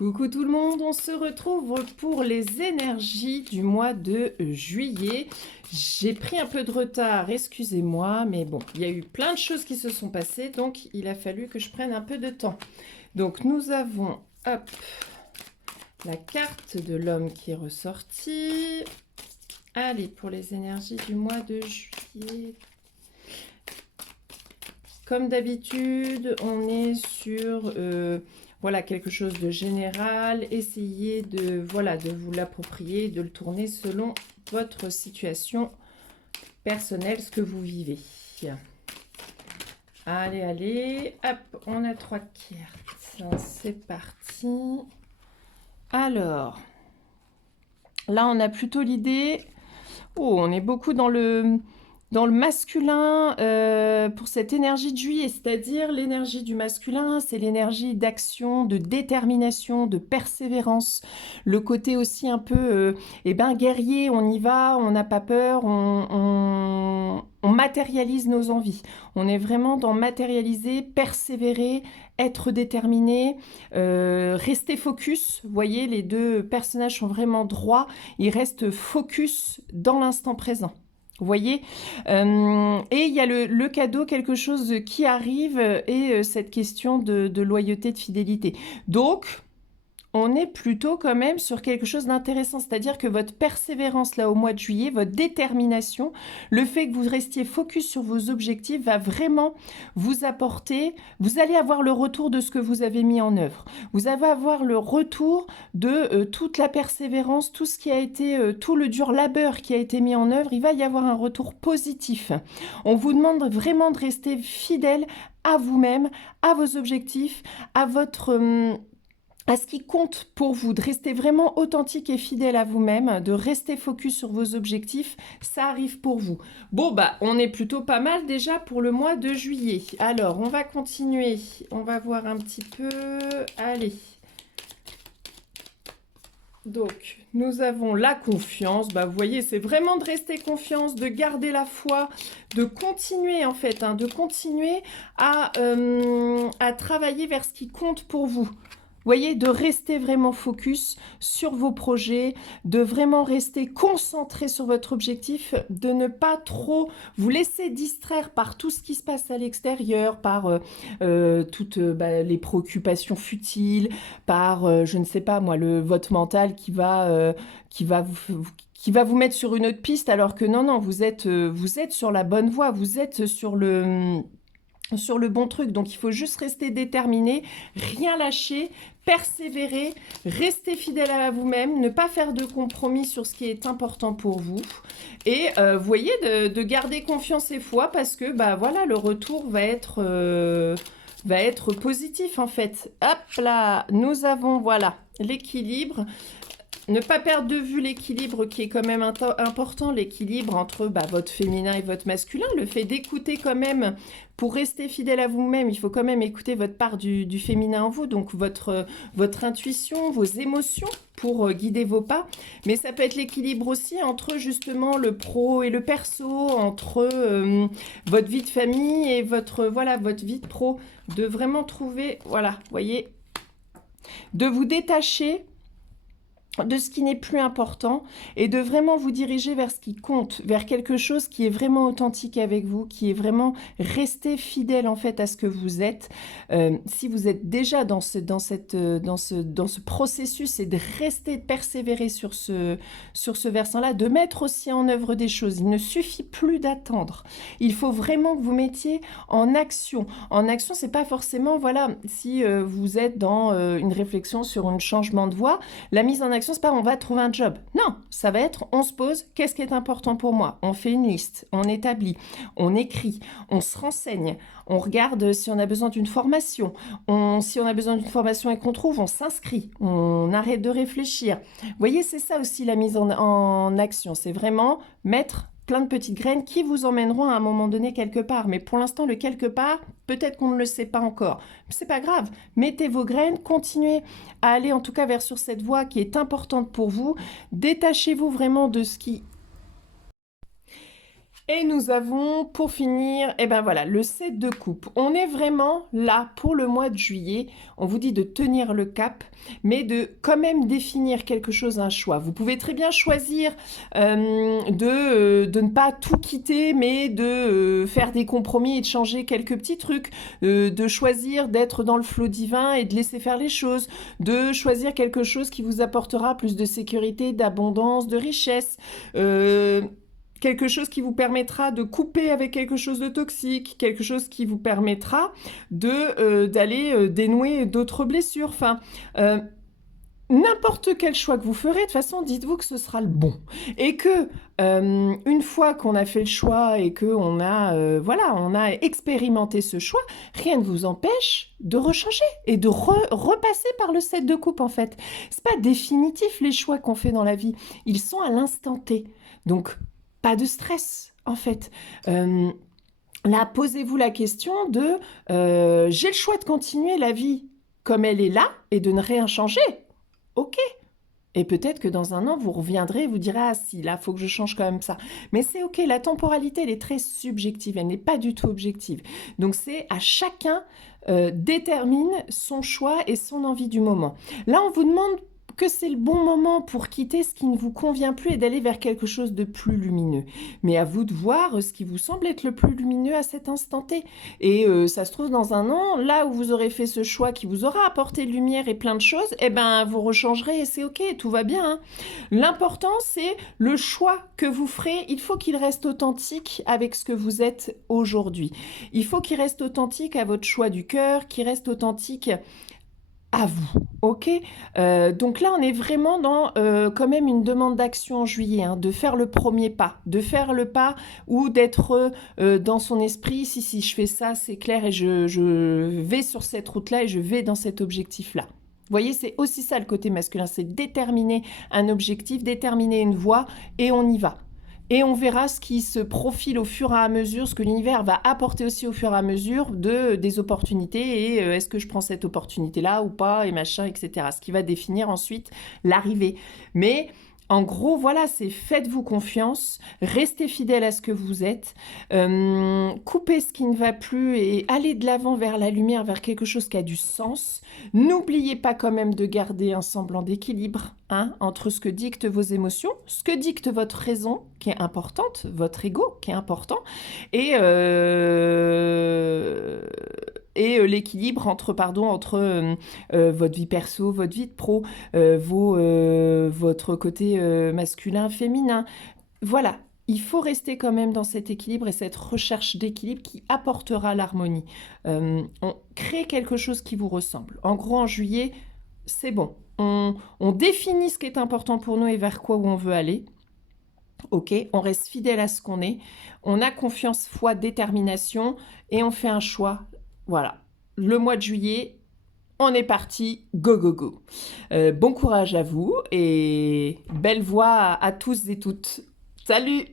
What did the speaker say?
Coucou tout le monde, on se retrouve pour les énergies du mois de juillet. J'ai pris un peu de retard, excusez-moi, mais bon, il y a eu plein de choses qui se sont passées, donc il a fallu que je prenne un peu de temps. Donc nous avons, hop, la carte de l'homme qui est ressortie. Allez, pour les énergies du mois de juillet. Comme d'habitude, on est sur... voilà, quelque chose de général. Essayez de, voilà, de vous l'approprier, de le tourner selon votre situation personnelle, ce que vous vivez. Allez, allez. Hop, on a 3 cartes. C'est parti. Alors, là, on a plutôt l'idée... Oh, on est beaucoup dans le masculin pour cette énergie de juillet, c'est-à-dire l'énergie du masculin, c'est l'énergie d'action, de détermination, de persévérance, le côté aussi un peu guerrier, on y va, on n'a pas peur, on matérialise nos envies. On est vraiment dans matérialiser, persévérer, être déterminé, rester focus. Vous voyez, les deux personnages sont vraiment droits, ils restent focus dans l'instant présent. Vous voyez, et il y a le cadeau, quelque chose qui arrive, et cette question de loyauté, de fidélité. Donc, on est plutôt quand même sur quelque chose d'intéressant, c'est-à-dire que votre persévérance là au mois de juillet, votre détermination, le fait que vous restiez focus sur vos objectifs va vraiment vous apporter, vous allez avoir le retour de ce que vous avez mis en œuvre. Vous allez avoir le retour de toute la persévérance, tout ce qui a été, tout le dur labeur qui a été mis en œuvre, il va y avoir un retour positif. On vous demande vraiment de rester fidèle à vous-même, à vos objectifs, à votre... à ce qui compte pour vous, de rester vraiment authentique et fidèle à vous-même, de rester focus sur vos objectifs, ça arrive pour vous. Bon, bah, on est plutôt pas mal déjà pour le mois de juillet. Alors, on va continuer, on va voir un petit peu... Allez. Donc, nous avons la confiance. Bah, vous voyez, c'est vraiment de rester confiance, de garder la foi, de continuer en fait, de continuer à travailler vers ce qui compte pour vous. Vous voyez, de rester vraiment focus sur vos projets, de vraiment rester concentré sur votre objectif, de ne pas trop vous laisser distraire par tout ce qui se passe à l'extérieur, par toutes les préoccupations futiles, par, je ne sais pas moi, votre mental qui va vous mettre sur une autre piste, alors que non, vous êtes sur la bonne voie, vous êtes sur le bon truc. Donc il faut juste rester déterminé, rien lâcher, persévérer, rester fidèle à vous-même, ne pas faire de compromis sur ce qui est important pour vous. Et vous voyez, de garder confiance et foi, parce que voilà, le retour va être positif en fait. Hop là, nous avons voilà l'équilibre. Ne pas perdre de vue l'équilibre qui est quand même important, l'équilibre entre votre féminin et votre masculin, le fait d'écouter quand même, pour rester fidèle à vous-même, il faut quand même écouter votre part du féminin en vous, donc votre intuition, vos émotions pour guider vos pas, mais ça peut être l'équilibre aussi entre justement le pro et le perso, entre votre vie de famille et votre vie de pro, de vraiment trouver, voilà, vous voyez, de vous détacher de ce qui n'est plus important et de vraiment vous diriger vers ce qui compte, vers quelque chose qui est vraiment authentique avec vous, qui est vraiment rester fidèle en fait à ce que vous êtes. Si vous êtes déjà dans ce processus, et de rester, de persévérer sur ce versant-là, de mettre aussi en œuvre des choses. Il ne suffit plus d'attendre. Il faut vraiment que vous mettiez en action. En action, c'est pas forcément, voilà, si vous êtes dans une réflexion sur un changement de voie, la mise en action, c'est pas on va trouver un job. Non, ça va être on se pose, qu'est-ce qui est important pour moi? On fait une liste, on établit, on écrit, on se renseigne, on regarde si on a besoin d'une formation. Si on a besoin d'une formation et qu'on trouve, on s'inscrit, on arrête de réfléchir. Vous voyez, c'est ça aussi la mise en action. C'est vraiment mettre plein de petites graines qui vous emmèneront à un moment donné quelque part. Mais pour l'instant, le quelque part, peut-être qu'on ne le sait pas encore. C'est pas grave. Mettez vos graines, continuez à aller en tout cas vers sur cette voie qui est importante pour vous. Détachez-vous vraiment de ce qui Et nous avons, pour finir, eh ben voilà, le 7 de coupe. On est vraiment là pour le mois de juillet. On vous dit de tenir le cap, mais de quand même définir quelque chose, un choix. Vous pouvez très bien choisir de ne pas tout quitter, mais de faire des compromis et de changer quelques petits trucs, de choisir d'être dans le flot divin et de laisser faire les choses, de choisir quelque chose qui vous apportera plus de sécurité, d'abondance, de richesse. Quelque chose qui vous permettra de couper avec quelque chose de toxique, quelque chose qui vous permettra d'aller dénouer d'autres blessures. Enfin, n'importe quel choix que vous ferez, de toute façon, dites-vous que ce sera le bon. Et que, une fois qu'on a fait le choix et qu'on a, voilà, on a expérimenté ce choix, rien ne vous empêche de rechanger et de repasser par le 7 de coupe, en fait. C'est pas définitif, les choix qu'on fait dans la vie. Ils sont à l'instant T. Donc, pas de stress, en fait. Là, posez-vous la question de j'ai le choix de continuer la vie comme elle est là et de ne rien changer. Ok. Et peut-être que dans un an, vous reviendrez et vous direz ah si, là, il faut que je change quand même ça. Mais c'est ok, la temporalité, elle est très subjective, elle n'est pas du tout objective. Donc c'est à chacun détermine son choix et son envie du moment. Là, on vous demande que c'est le bon moment pour quitter ce qui ne vous convient plus et d'aller vers quelque chose de plus lumineux. Mais à vous de voir ce qui vous semble être le plus lumineux à cet instant T. Et ça se trouve dans un an, là où vous aurez fait ce choix qui vous aura apporté lumière et plein de choses, eh ben vous rechangerez et c'est ok, tout va bien. Hein. L'important c'est le choix que vous ferez, il faut qu'il reste authentique avec ce que vous êtes aujourd'hui. Il faut qu'il reste authentique à votre choix du cœur, qu'il reste authentique à vous, ok. Donc là, on est vraiment dans quand même une demande d'action en juillet, hein, de faire le premier pas, de faire le pas ou d'être dans son esprit, si je fais ça, c'est clair et je vais sur cette route-là et je vais dans cet objectif-là. Vous voyez, c'est aussi ça le côté masculin, c'est déterminer un objectif, déterminer une voie et on y va. Et on verra ce qui se profile au fur et à mesure, ce que l'univers va apporter aussi au fur et à mesure des opportunités. Et est-ce que je prends cette opportunité-là ou pas, et machin, etc. Ce qui va définir ensuite l'arrivée. Mais en gros, voilà, c'est faites-vous confiance, restez fidèle à ce que vous êtes, coupez ce qui ne va plus et allez de l'avant vers la lumière, vers quelque chose qui a du sens. N'oubliez pas quand même de garder un semblant d'équilibre hein, entre ce que dictent vos émotions, ce que dicte votre raison, qui est importante, votre ego, qui est important, et l'équilibre entre votre vie perso, votre vie de pro, votre côté masculin, féminin. Voilà, il faut rester quand même dans cet équilibre et cette recherche d'équilibre qui apportera l'harmonie. On crée quelque chose qui vous ressemble. En gros, en juillet, c'est bon. On définit ce qui est important pour nous et vers quoi où on veut aller. Ok, on reste fidèle à ce qu'on est. On a confiance, foi, détermination et on fait un choix. Voilà, le mois de juillet, on est parti, go, go, go. Bon courage à vous et belle voix à tous et toutes. Salut!